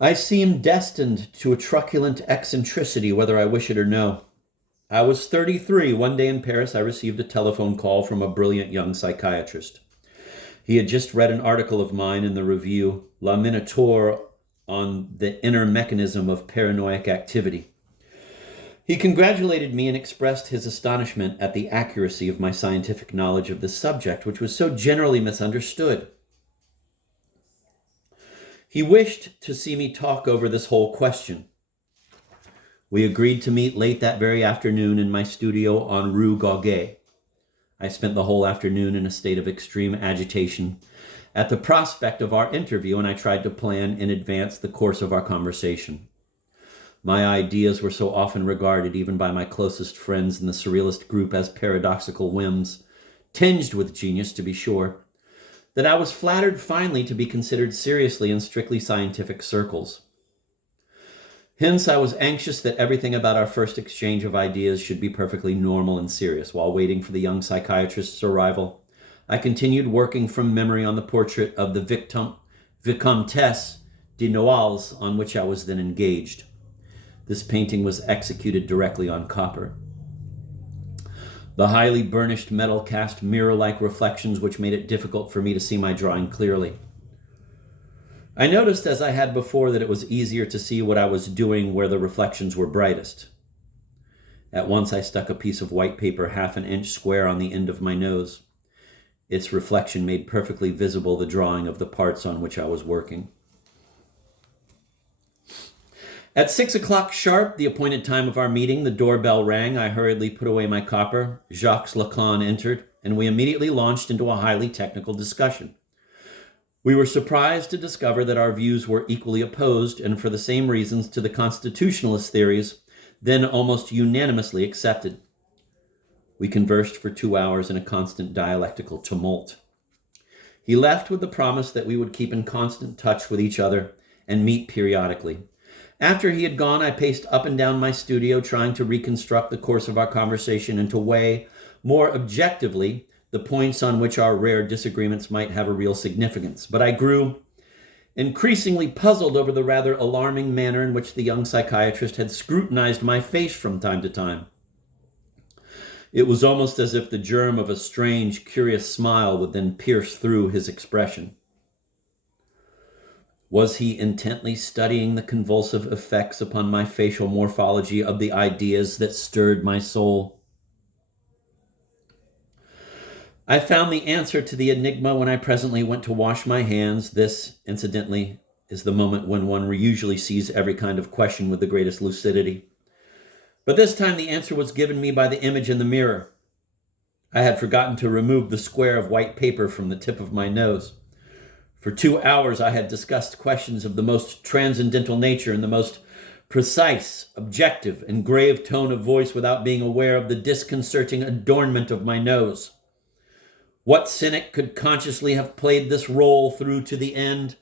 I seem destined to a truculent eccentricity, whether I wish it or no. I was 33. One day in Paris, I received a telephone call from a brilliant young psychiatrist. He had just read an article of mine in the review La Minotaur on the inner mechanism of paranoid activity. He congratulated me and expressed his astonishment at the accuracy of my scientific knowledge of this subject, which was so generally misunderstood. He wished to see me talk over this whole question. We agreed to meet late that very afternoon in my studio on Rue Gauguet. I spent the whole afternoon in a state of extreme agitation at the prospect of our interview, and I tried to plan in advance the course of our conversation. My ideas were so often regarded, even by my closest friends in the surrealist group, as paradoxical whims, tinged with genius to be sure, that I was flattered finally to be considered seriously in strictly scientific circles. Hence, I was anxious that everything about our first exchange of ideas should be perfectly normal and serious. While waiting for the young psychiatrist's arrival, I continued working from memory on the portrait of the Vicomtesse de Noailles, on which I was then engaged. This painting was executed directly on copper. The highly burnished metal cast mirror-like reflections which made it difficult for me to see my drawing clearly. I noticed, as I had before, that it was easier to see what I was doing where the reflections were brightest. At once I stuck a piece of white paper 1/2 inch square on the end of my nose. Its reflection made perfectly visible the drawing of the parts on which I was working. At 6 o'clock sharp, the appointed time of our meeting, the doorbell rang. I hurriedly put away my copper. Jacques Lacan entered, and we immediately launched into a highly technical discussion. We were surprised to discover that our views were equally opposed, and for the same reasons, to the constitutionalist theories then almost unanimously accepted. We conversed for 2 hours in a constant dialectical tumult. He left with the promise that we would keep in constant touch with each other and meet periodically. After he had gone, I paced up and down my studio, trying to reconstruct the course of our conversation and to weigh more objectively the points on which our rare disagreements might have a real significance. But I grew increasingly puzzled over the rather alarming manner in which the young psychiatrist had scrutinized my face from time to time. It was almost as if the germ of a strange, curious smile would then pierce through his expression. Was he intently studying the convulsive effects upon my facial morphology of the ideas that stirred my soul? I found the answer to the enigma when I presently went to wash my hands. This, incidentally, is the moment when one usually sees every kind of question with the greatest lucidity. But this time the answer was given me by the image in the mirror. I had forgotten to remove the square of white paper from the tip of my nose. For 2 hours I had discussed questions of the most transcendental nature in the most precise, objective, and grave tone of voice without being aware of the disconcerting adornment of my nose. What cynic could consciously have played this role through to the end?